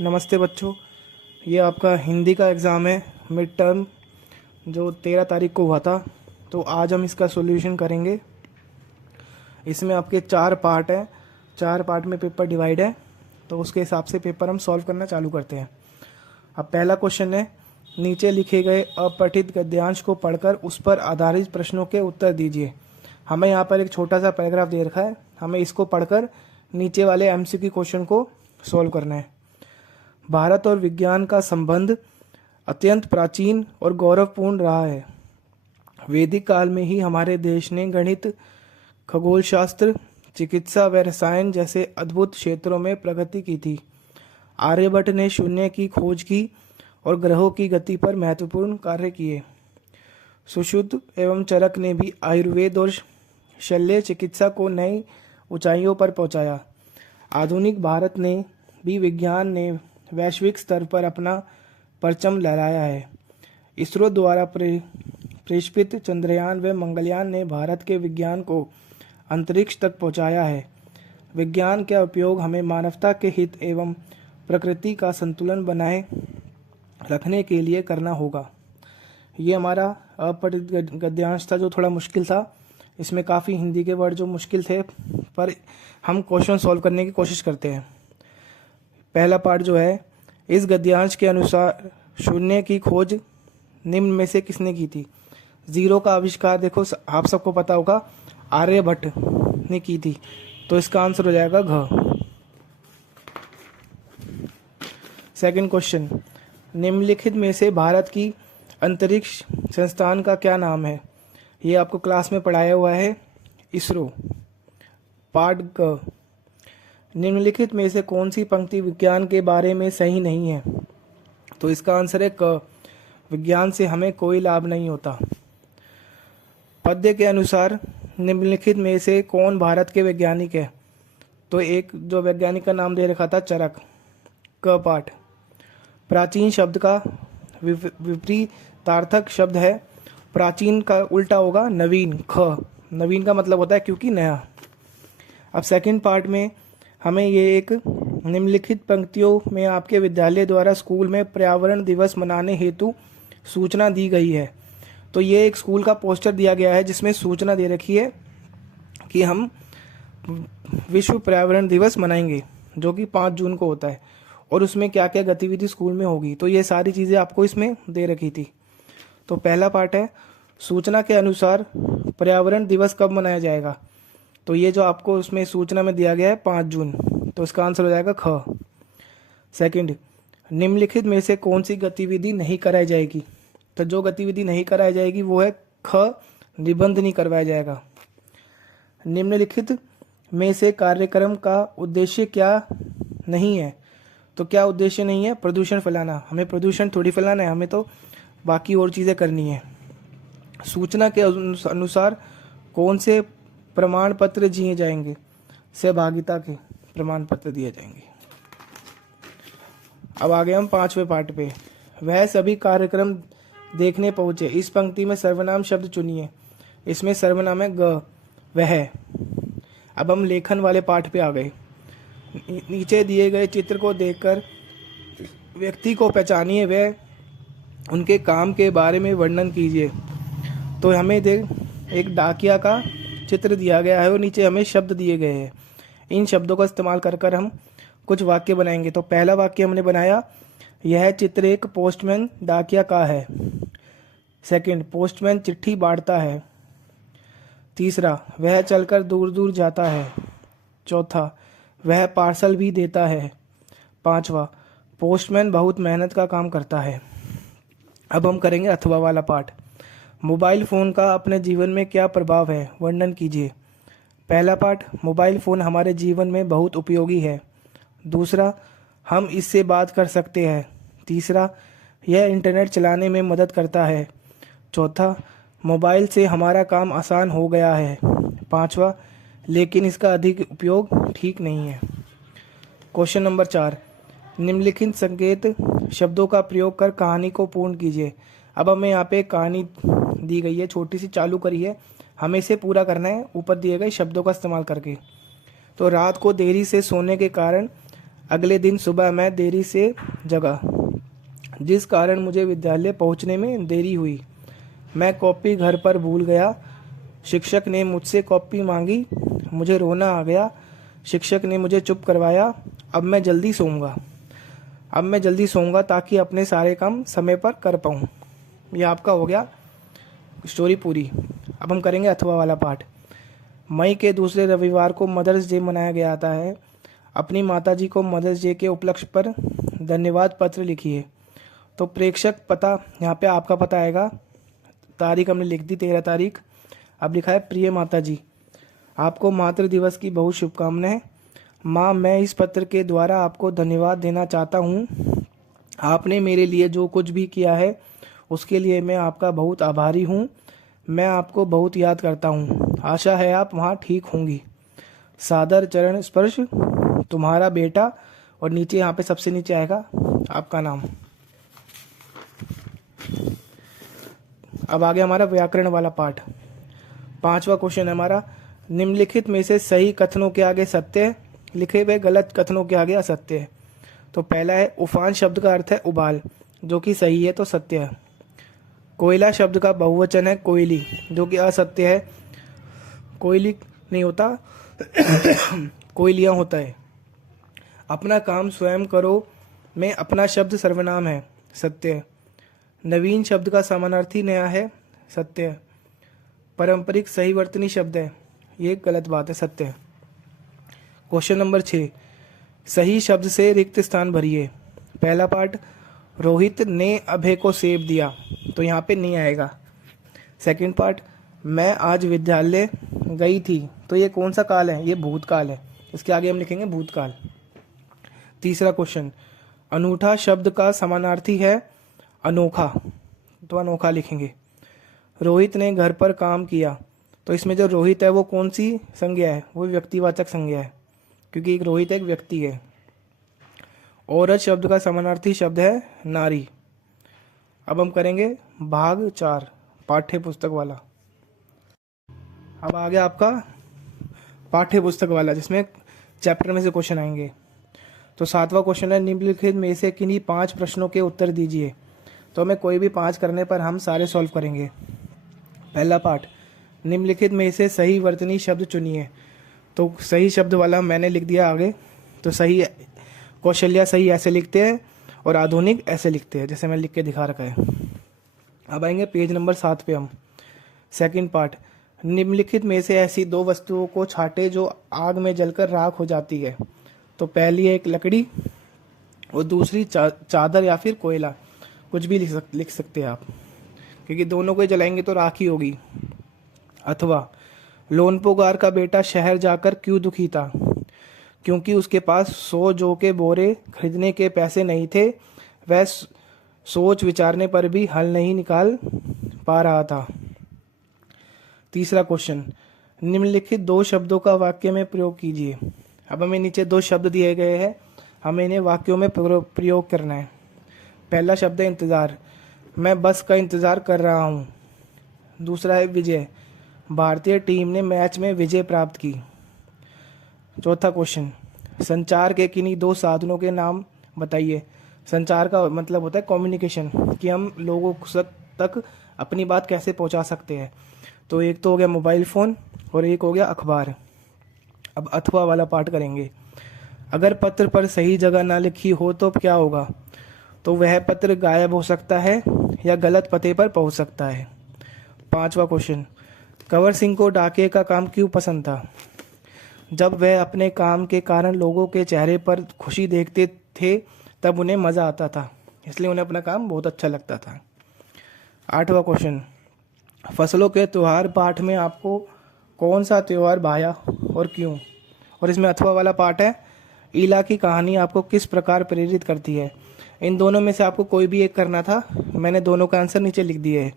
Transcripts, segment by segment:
नमस्ते बच्चों। ये आपका हिंदी का एग्ज़ाम है, मिड टर्म, जो 13 तारीख को हुआ था। तो आज हम इसका सॉल्यूशन करेंगे। इसमें आपके 4 पार्ट हैं, 4 पार्ट में पेपर डिवाइड है, तो उसके हिसाब से पेपर हम सॉल्व करना चालू करते हैं। अब पहला क्वेश्चन है, नीचे लिखे गए अपठित गद्यांश को पढ़कर उस पर आधारित प्रश्नों के उत्तर दीजिए। हमें यहाँ पर एक छोटा सा पैराग्राफ दे रखा है, हमें इसको पढ़कर नीचे वाले एमसीक्यू क्वेश्चन को सॉल्व करना है। भारत और विज्ञान का संबंध अत्यंत प्राचीन और गौरवपूर्ण रहा है। वैदिक काल में ही हमारे देश ने गणित, खगोलशास्त्र, चिकित्सा व रसायन जैसे अद्भुत क्षेत्रों में प्रगति की थी। आर्यभट्ट ने शून्य की खोज की और ग्रहों की गति पर महत्वपूर्ण कार्य किए। सुश्रुत एवं चरक ने भी आयुर्वेद और शल्य चिकित्सा को नई ऊंचाइयों पर पहुंचाया। आधुनिक भारत ने भी विज्ञान ने वैश्विक स्तर पर अपना परचम लहराया है। इसरो द्वारा प्रक्षेपित चंद्रयान व मंगलयान ने भारत के विज्ञान को अंतरिक्ष तक पहुंचाया है। विज्ञान का उपयोग हमें मानवता के हित एवं प्रकृति का संतुलन बनाए रखने के लिए करना होगा। ये हमारा अपठित गद्यांश था, जो थोड़ा मुश्किल था। इसमें काफ़ी हिंदी के वर्ड जो मुश्किल थे, पर हम क्वेश्चन सॉल्व करने की कोशिश करते हैं। पहला पार्ट जो है, इस गद्यांश के अनुसार शून्य की खोज निम्न में से किसने की थी। जीरो का आविष्कार देखो आप सबको पता होगा, आर्यभट्ट ने की थी, तो इसका आंसर हो जाएगा घ। सेकंड क्वेश्चन, निम्नलिखित में से भारत की अंतरिक्ष संस्थान का क्या नाम है। ये आपको क्लास में पढ़ाया हुआ है, इसरो। पार्ट ग, निम्नलिखित में से कौन सी पंक्ति विज्ञान के बारे में सही नहीं है। तो इसका आंसर है क, विज्ञान से हमें कोई लाभ नहीं होता। पद्य के अनुसार निम्नलिखित में से कौन भारत के वैज्ञानिक है। तो एक जो वैज्ञानिक का नाम दे रखा था चरक। क पाठ, प्राचीन शब्द का विपरीतार्थक शब्द है। प्राचीन का उल्टा होगा नवीन। ख, नवीन का मतलब होता है क्योंकि नया। अब सेकंड पार्ट में हमें ये एक, निम्नलिखित पंक्तियों में आपके विद्यालय द्वारा स्कूल में पर्यावरण दिवस मनाने हेतु सूचना दी गई है। तो ये एक स्कूल का पोस्टर दिया गया है जिसमें सूचना दे रखी है कि हम विश्व पर्यावरण दिवस मनाएंगे, जो कि 5 जून को होता है, और उसमें क्या क्या गतिविधि स्कूल में होगी। तो ये सारी चीज़ें आपको इसमें दे रखी थी। तो पहला पार्ट है, सूचना के अनुसार पर्यावरण दिवस कब मनाया जाएगा। तो ये जो आपको उसमें सूचना में दिया गया है 5 जून, तो इसका आंसर हो जाएगा ख। सेकंड, निम्नलिखित में से कौन सी गतिविधि नहीं कराई जाएगी। तो जो गतिविधि नहीं कराई जाएगी वो है ख, निबंध नहीं करवाया जाएगा। निम्नलिखित में से कार्यक्रम का उद्देश्य क्या नहीं है। तो क्या उद्देश्य नहीं है, प्रदूषण फैलाना। हमें प्रदूषण थोड़ी फैलाना है, हमें तो बाकी और चीज़ें करनी है। सूचना के अनुसार कौन से प्रमाण पत्र दिए जाएंगे। सहभागिता के प्रमाण पत्र दिए जाएंगे। अब आगे हम 5वें पार्ट पे। वह सभी कार्यक्रम देखने पहुंचे। इस पंक्ति में सर्वनाम शब्द चुनिए। इसमें सर्वनाम है ग, वह। अब हम लेखन वाले पार्ट पे आ गए। नीचे दिए गए चित्र को देखकर व्यक्ति को पहचानिए, वह उनके काम के बारे में वर्णन कीजिए। तो हमें एक डाकिया का चित्र दिया गया है और नीचे हमें शब्द दिए गए हैं। इन शब्दों का इस्तेमाल कर हम कुछ वाक्य बनाएंगे। तो पहला वाक्य हमने बनाया, यह चित्र एक पोस्टमैन डाकिया का है। सेकंड, पोस्टमैन चिट्ठी बांटता है। तीसरा, वह चलकर दूर दूर जाता है। चौथा, वह पार्सल भी देता है। पांचवा, पोस्टमैन बहुत मेहनत का काम करता है। अब हम करेंगे अथवा वाला पार्ट। मोबाइल फ़ोन का अपने जीवन में क्या प्रभाव है, वर्णन कीजिए। पहला पार्ट, मोबाइल फ़ोन हमारे जीवन में बहुत उपयोगी है। दूसरा, हम इससे बात कर सकते हैं। तीसरा, यह इंटरनेट चलाने में मदद करता है। चौथा, मोबाइल से हमारा काम आसान हो गया है। पांचवा, लेकिन इसका अधिक उपयोग ठीक नहीं है। क्वेश्चन नंबर 4, निम्नलिखित संकेत शब्दों का प्रयोग कर कहानी को पूर्ण कीजिए। अब हमें यहाँ पे कहानी दी गई है, छोटी सी चालू करी है, हमें इसे पूरा करना है ऊपर दिए गए शब्दों का इस्तेमाल करके। तो रात को देरी से सोने के कारण अगले दिन सुबह मैं देरी से जगा, जिस कारण मुझे विद्यालय पहुंचने में देरी हुई। मैं कॉपी घर पर भूल गया। शिक्षक ने मुझसे कॉपी मांगी, मुझे रोना आ गया। शिक्षक ने मुझे चुप करवाया। अब मैं जल्दी सोऊंगा ताकि अपने सारे काम समय पर कर पाऊँ। ये आपका हो गया स्टोरी पूरी। अब हम करेंगे अथवा वाला पार्ट। मई के दूसरे रविवार को मदर्स डे मनाया गया आता है। अपनी माताजी को मदर्स डे के उपलक्ष्य पर धन्यवाद पत्र लिखिए। तो प्रेषक पता, यहाँ पे आपका पता आएगा। तारीख हमने लिख दी 13 तारीख। अब लिखा है, प्रिय माताजी, आपको मातृ दिवस की बहुत शुभकामनाएं। माँ, मैं इस पत्र के द्वारा आपको धन्यवाद देना चाहता हूँ। आपने मेरे लिए जो कुछ भी किया है उसके लिए मैं आपका बहुत आभारी हूँ। मैं आपको बहुत याद करता हूँ। आशा है आप वहाँ ठीक होंगी। सादर चरण स्पर्श, तुम्हारा बेटा। और नीचे यहाँ पे सबसे नीचे आएगा आपका नाम। अब आगे हमारा व्याकरण वाला पार्ट। 5वां क्वेश्चन है हमारा, निम्नलिखित में से सही कथनों के आगे सत्य है, लिखे हुए गलत कथनों के आगे असत्य है। तो पहला है, उफान शब्द का अर्थ है उबाल, जो कि सही है तो सत्य है। कोयला शब्द का बहुवचन है कोयली, जो कि असत्य है। कोयली नहीं होता कोयलियाँ होता है। अपना काम स्वयं करो में अपना शब्द सर्वनाम है, सत्य है। नवीन शब्द का समानार्थी नया है, सत्य है। पारंपरिक सही वर्तनी शब्द है, ये गलत बात है, सत्य है। क्वेश्चन नंबर 6, सही शब्द से रिक्त स्थान भरिए। पहला पार्ट, रोहित ने अभय को सेब दिया, तो यहाँ पे नहीं आएगा। सेकंड पार्ट, मैं आज विद्यालय गई थी, तो ये कौन सा काल है? ये भूतकाल है, इसके आगे हम लिखेंगे भूतकाल। तीसरा क्वेश्चन, अनूठा शब्द का समानार्थी है अनोखा, तो अनोखा लिखेंगे। रोहित ने घर पर काम किया, तो इसमें जो रोहित है वो कौन सी संज्ञा है? वो व्यक्तिवाचक संज्ञा है, क्योंकि एक रोहित एक व्यक्ति है। औरत शब्द का समानार्थी शब्द है नारी। अब हम करेंगे भाग 4 पाठ्य पुस्तक वाला। अब आ गया आपका पाठ्य पुस्तक वाला, जिसमें चैप्टर में से क्वेश्चन आएंगे। तो 7वां क्वेश्चन है, निम्नलिखित में से किन्हीं 5 प्रश्नों के उत्तर दीजिए। तो हमें कोई भी 5 करने पर हम सारे सॉल्व करेंगे। पहला पार्ट, निम्नलिखित में से सही वर्तनी शब्द चुनिए। तो सही शब्द वाला मैंने लिख दिया आगे। तो सही, कौशल्या सही ऐसे लिखते हैं और आधुनिक ऐसे लिखते हैं, जैसे मैंने लिख के दिखा रखा है। अब आएंगे पेज नंबर 7 पे हम। सेकंड पार्ट, निम्नलिखित में से ऐसी 2 वस्तुओं को छाटे जो आग में जलकर राख हो जाती है। तो पहली है एक लकड़ी और दूसरी चादर या फिर कोयला, कुछ भी लिख सकते हैं आप, क्योंकि दोनों को जलाएंगे तो राख ही होगी। अथवा, लोनपोगार का बेटा शहर जाकर क्यों दुखी था? क्योंकि उसके पास 100 जौ के बोरे खरीदने के पैसे नहीं थे। वह सोच विचारने पर भी हल नहीं निकाल पा रहा था। तीसरा क्वेश्चन, निम्नलिखित 2 शब्दों का वाक्य में प्रयोग कीजिए। अब हमें नीचे 2 शब्द दिए गए हैं, हमें इन्हें वाक्यों में प्रयोग करना है। पहला शब्द है इंतज़ार, मैं बस का इंतज़ार कर रहा हूँ। दूसरा है विजय, भारतीय टीम ने मैच में विजय प्राप्त की। चौथा क्वेश्चन, संचार के किन्हीं 2 साधनों के नाम बताइए। संचार का मतलब होता है कम्युनिकेशन, कि हम लोगों तक अपनी बात कैसे पहुंचा सकते हैं। तो एक तो हो गया मोबाइल फ़ोन और एक हो गया अखबार। अब अथवा वाला पार्ट करेंगे। अगर पत्र पर सही जगह ना लिखी हो तो क्या होगा? तो वह पत्र गायब हो सकता है या गलत पते पर पहुंच सकता है। 5वां क्वेश्चन, कंवर सिंह को डाकिये का काम क्यों पसंद था? जब वह अपने काम के कारण लोगों के चेहरे पर खुशी देखते थे तब उन्हें मज़ा आता था, इसलिए उन्हें अपना काम बहुत अच्छा लगता था। 8वां क्वेश्चन, फसलों के त्यौहार पाठ में आपको कौन सा त्यौहार भाया और क्यों? और इसमें अथवा वाला पाठ है, ईला की कहानी आपको किस प्रकार प्रेरित करती है? इन दोनों में से आपको कोई भी एक करना था, मैंने दोनों का आंसर नीचे लिख दिए है।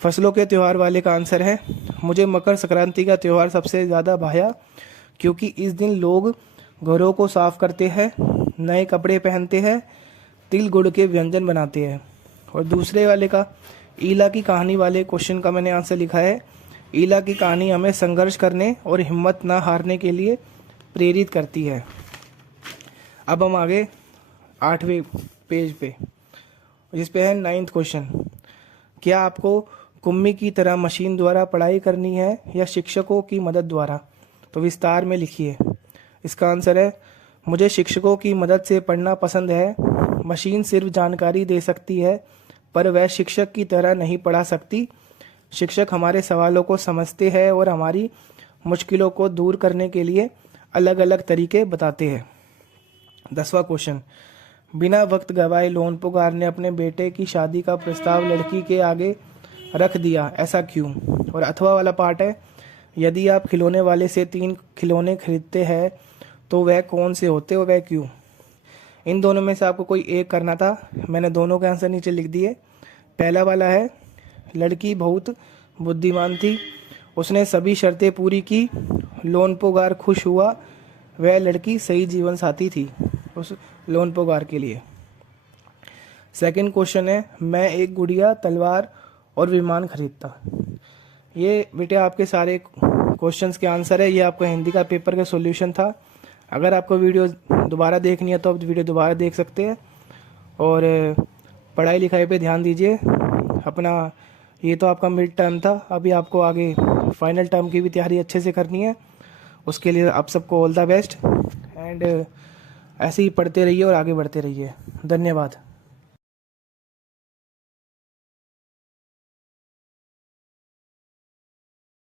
फसलों के त्यौहार वाले का आंसर है, मुझे मकर संक्रांति का त्यौहार सबसे ज़्यादा भाया, क्योंकि इस दिन लोग घरों को साफ करते हैं, नए कपड़े पहनते हैं, तिल गुड़ के व्यंजन बनाते हैं। और दूसरे वाले का, ईला की कहानी वाले क्वेश्चन का मैंने आंसर लिखा है, ईला की कहानी हमें संघर्ष करने और हिम्मत ना हारने के लिए प्रेरित करती है। अब हम आगे 8वें पेज पे, जिस पे है 9th क्वेश्चन। क्या आपको कुम्मी की तरह मशीन द्वारा पढ़ाई करनी है या शिक्षकों की मदद द्वारा? तो विस्तार में लिखिए। इसका आंसर है, मुझे शिक्षकों की मदद से पढ़ना पसंद है। मशीन सिर्फ जानकारी दे सकती है, पर वह शिक्षक की तरह नहीं पढ़ा सकती। शिक्षक हमारे सवालों को समझते हैं और हमारी मुश्किलों को दूर करने के लिए अलग अलग तरीके बताते हैं। 10वां क्वेश्चन। बिना वक्त गवाए लोनपोगार ने अपने बेटे की शादी का प्रस्ताव लड़की के आगे रख दिया, ऐसा क्यों? और अथवा वाला पार्ट है, यदि आप खिलौने वाले से 3 खिलौने खरीदते हैं तो वह कौन से होते और वह क्यों? इन दोनों में से आपको कोई एक करना था। मैंने दोनों के आंसर नीचे लिख दिए। पहला वाला है, लड़की बहुत बुद्धिमान थी, उसने सभी शर्तें पूरी की, लोनपोगार खुश हुआ, वह लड़की सही जीवन साथी थी उस लोनपोगार के लिए। सेकंड क्वेश्चन है, मैं एक गुड़िया, तलवार और विमान खरीदता। ये बेटे आपके सारे क्वेश्चंस के आंसर है। ये आपका हिंदी का पेपर का सॉल्यूशन था। अगर आपको वीडियो दोबारा देखनी है तो आप वीडियो दोबारा देख सकते हैं। और पढ़ाई लिखाई पे ध्यान दीजिए अपना। ये तो आपका मिड टर्म था, अभी आपको आगे फाइनल टर्म की भी तैयारी अच्छे से करनी है। उसके लिए आप सबको ऑल द बेस्ट, एंड ऐसे ही पढ़ते रहिए और आगे बढ़ते रहिए। धन्यवाद।